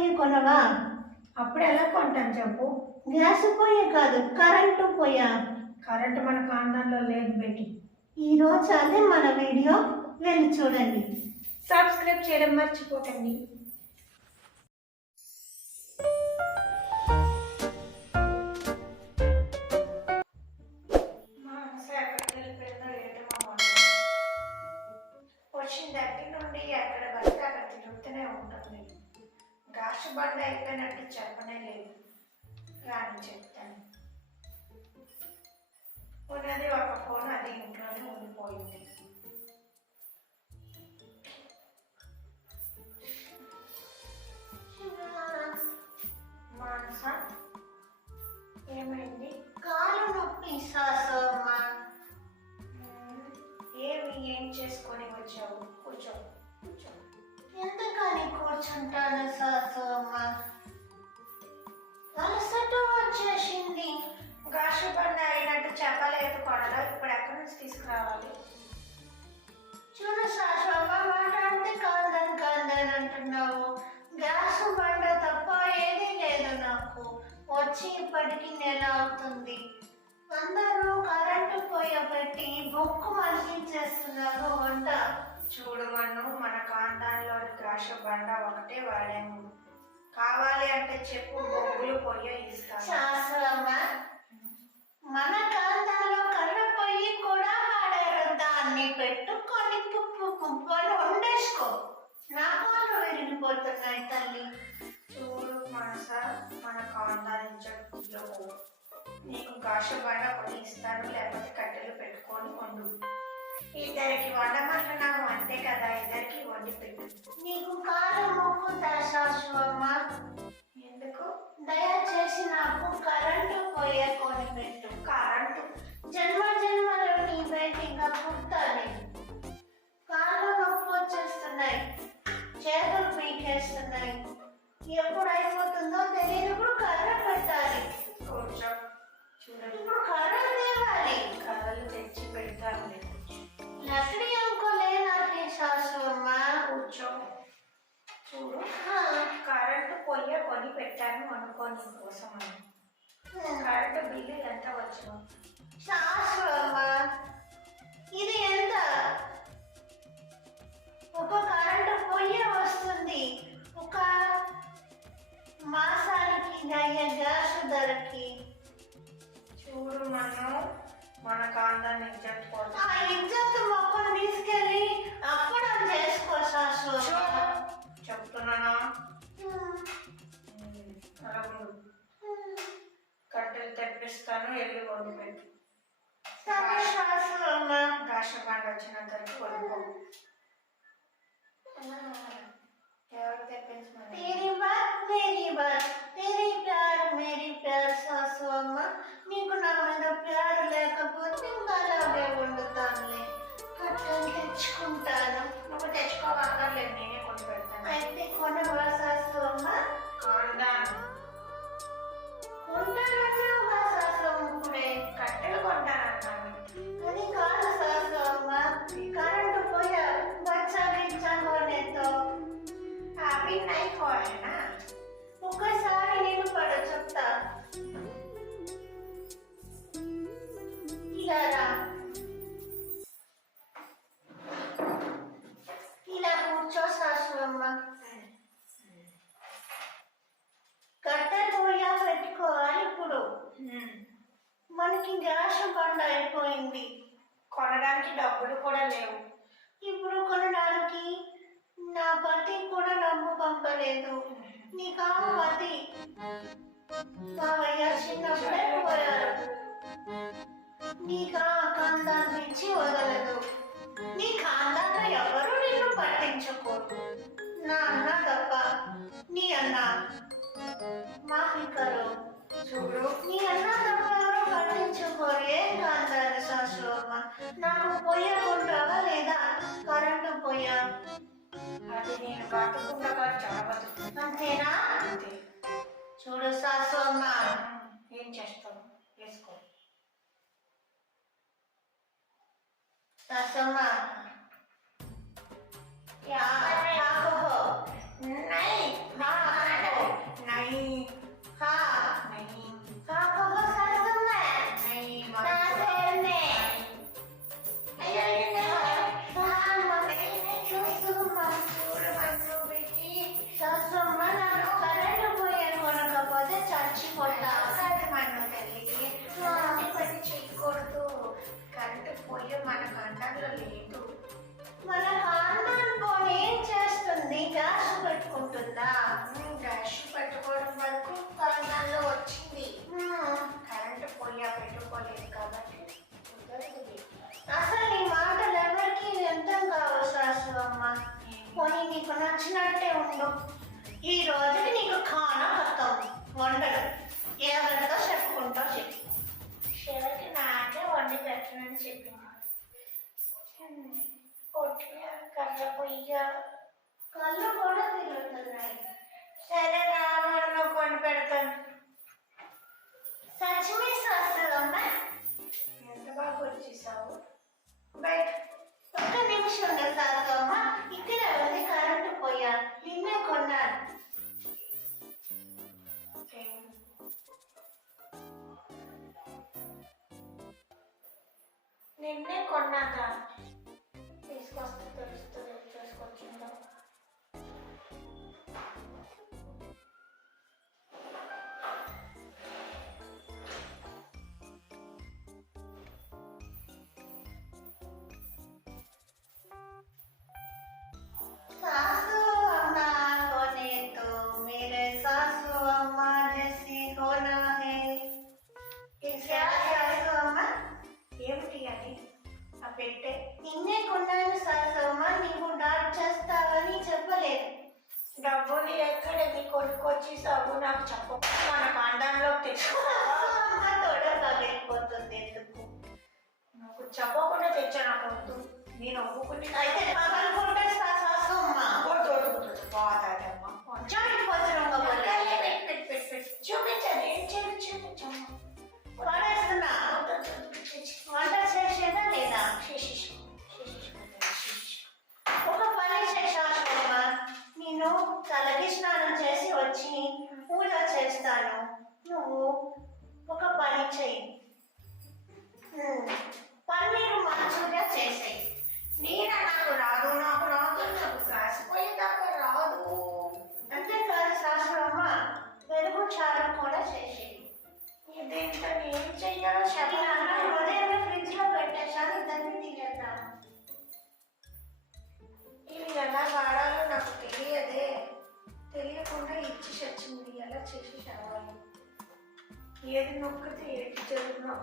పొయ్యి కొనవా? అప్పుడు ఎలా కొంటాను చెప్పు? గ్యాస్ పొయ్యి కాదు, కరెంటు పొయ్య. కరెంటు మన కాండంలో లేదు బెట్టి. ఈరోజు అదే మన వీడియో, వెళ్ళి చూడండి. సబ్స్క్రైబ్ చేయడం మర్చిపోకండి. వచ్చిన దగ్గర నుండి ఎక్కడ పడితే అక్కడ తిరుగుతూనే ఉంటుంది. గాషు బండ అయిపోయినట్టు చెప్పనే లేదు. రాని చెప్తాను. ఉన్నది ఒక ఫోన్, అది ఇంట్లోనే ఉండిపోయింది. మానస, ఏమైంది? కాలు నొప్పి సాసమ్మా. ఏం చేసుకొని వచ్చావు? కూర్చో కూర్చో. ఎందుకని కూర్చుంటాను సాసమ్మా? అలసట వచ్చేసింది. గాషు బండ అయినట్టు చెప్పలేదు కొడలో, ఇప్పుడు ఎక్కడి నుంచి తీసుకురావాలి? చూడు సాసమ్మ, మాట్లాడితే కాందని కాందని అంటున్నావు. గ్యాస్ బండ తప్ప ఏదీ లేదు నాకు. వచ్చి ఇప్పటికి నెల అవుతుంది. అందరూ కరెంటు పొయ్యి పెట్టి బొక్కు మరిగించేస్తున్నారు వంట. చూడు మన్ను, మన కాండాల్లో గాషు బండ ఒకటే వాడాము. కావాలి అంటే చెప్పు, బొగ్గులు పొయ్యి ఇస్తాను. శాస్త్రమ్మ, మన కాంతాలో కర్ర పొయ్యి కూడా వాడారు. దాన్ని పెట్టుకొని పుప్పని వండేసుకో. నా కాళ్ళు విరిగిపోతున్నాయి తల్లి. చూడు మనస, మన కాండాలో నీకు గాషు బండ కొని ఇస్తాను, లేకపోతే కట్టెలు పెట్టుకొని వండు. ఇద్దరికి వండమంటున్నాము అంతే కదా, ఇద్దరికి వండి పెట్టు. నీకు కాలు మొక్కుతా శాశ్వమ్మ. ఎందుకు? దయచేసి నాకు కరెంటు పొయ్యి కొని పెట్టు. కరెంటు జన్మ జన్మలో నీ బయటిగా పుట్టాలి. కాళ్ళు నొప్పి వచ్చేస్తున్నాయి, చేతులు పీకేస్తున్నాయి. ఎప్పుడు అయిపోతుందో తెలియనప్పుడు కర్ర పెట్టాలి. కూర్చో. చూడండి, ఇప్పుడు కర్ర తేవాలి. కర్రలు తెచ్చి పెడతాను. లక్కడి అనుకోలేనాకే శాశ్వమ్మ. కూర్చో. చూడు, కరెంటు పొయ్యి కొని పెట్టాను అనుకో నీ కోసం అని. కరెంటు బిల్లు ఎంత వచ్చును? శాశ్వమ్మ, ఇది ఎంత? ఒక కరెంటు పొయ్యి వస్తుంది ఒక మాసానికి అయ్యే గ్యాస్ ధరకి. చూడు మనం మన కాందాన్ని ఇజ్జత్ కోసం ఆ ఇజ్జత్ మొక్కను తీసుకెళ్ళి అప్పుడు చేసుకో శాశ్వమ్మ. చెప్తున్నానా? అలా ఉండు. కట్టెలు తెప్పిస్తాను, వెళ్ళి వండి పెట్టు. సరే శాశ్వమ్మ. గాషు బండ వచ్చినంత వరకు వండుకో. ఎవరు తెప్పించమని? तेरी बात मेरी बात, तेरी प्यार मेरी प्यार శాశ్వమ్మ. నీకు నా మీద ప్యారు లేకపోతే ఇంకా అలాగే వండుతానులే. కట్టెలు తెచ్చుకుంటాను. నువ్వు తెచ్చుకోవక్కర్లేదు, నేనే కొని పెడతాను. అయితే కొనవా శాశ్వమ్మ? కొంటాను. కొంటానన్నావా శాశ్వమ్మ? ఇప్పుడే కట్టెలు కొంటానన్నాను. అది కాదు శాశ్వమ్మ, కరెంటు పోయ బచ్చా గిచ్చా కొనేతో. అవి నై కోరేనా? ఒక్కసారి నేను పడ చెప్తా. ఇలా రా, ఇలా కూర్చో శాశ్వమ్మ. కట్టెలు పోయా పెట్టుకోవాలి. ఇప్పుడు మనకి గ్యాస్ బండ అయిపోయింది. కొనడానికి డబ్బులు కూడా లేవు. ఇప్పుడు కొనడానికి నా పతి కూడా డబ్బు పంపలేదు. నీకా పతి మావయ్య చిన్నప్పుడే పోయారు. నీకా కాందాన్ని ఇచ్చి వదలదు. నీ కాందాన్ని ఎవరు నిన్ను పట్టించుకోరు. నా అన్న తప్ప. నీ అన్న మాఫీ కరు. చూడు, నీ అన్న తప్ప ఎవరు పట్టించుకోరు. ఏం కాందాన్ని శాశ్వమ్మ, నాకు పొయ్య కొంటావా లేదా? కరెంటు పొయ్య. అది నేను బతుకుండగా చదవదు. అంతేనా? అంతే. చూడు శాశ్వమ్మ, ఏం చేస్తావు? వేసుకో. శాశ్వమ్మ, क्या हो? नहीं, हाँ, చెప్పింది. పొట్టిగా కళ్ళ పొయ్యిగా కళ్ళు కూడా తిరుగుతున్నాయి. సరే రా మనం కొని పెడతాను. సచిమి శాస్త్రమ్మ, ఎంత బాగా వచ్చేసావు. బయట ఒక్క నిమిషం శాస్త్రమ్మ, ఇక్కడ ఉంది కరెంటు పోయా, నిన్నే కొన్నాను. నిన్నే కొన్నాక తీసుకొస్తే తెలుస్తుంది చేసుకొచ్చిందో. सासू अम्मा होने तो मेरे सासू अम्मा जैसी होना है. क्या सासू अम्मा? ఏమిటి అని ఆ పెట్టే నిన్నే కొన్నాను సాసు అమ్మ, నీకు డాట్ చేస్తావని చెప్పలేదు. డబ్బులు ఎక్కడెన్ని కొనుక్కొచ్చి సబ్బు నాకు చెప్పకుండా మన కాండంలో తెచ్చుకున్నావా? అమ్మ తోడ పగిలిపోతుంది ఎందుకు? నాకు చెప్పకుండా తెచ్చా నాకు వద్దు. నేను ఒప్పుకుని అయితే పగలగొట్టే సాసు అమ్మ. బాధమ్మా జాయింట్ పోతున్నాం చూపించండి. ఏం చేయాలి చూపించమ్మా. పడేస్తున్నా. వంట చేసేదా లేదా? ఒక పని చేశాను, నేను తలకి స్నానం చేసి వచ్చి పూజ చేస్తాను, నువ్వు ఒక పని చెయ్యి, పన్నీరు మంచూరియా చేసేయి. నేను నాకు రాదు నాకు రాదు నాకు కాసిపోయేదాకా రాదు. అంతేకాదు శాస్త్రమ్మ, పెరుగు చారు కూడా చేసేయి. దీంట్లో ఏం చెయ్యాలో ఉదయమే ఫ్రిడ్జ్ లో పెట్టేశాను, ఇద్దరిని తినేద్దాం. ఇవి ఎలా వాడాలో నాకు తెలియదే. తెలియకుండా ఇచ్చి చచ్చింది. ఎలా చేసి చదవాలి, ఏది నొక్కితే ఏది జరుగునో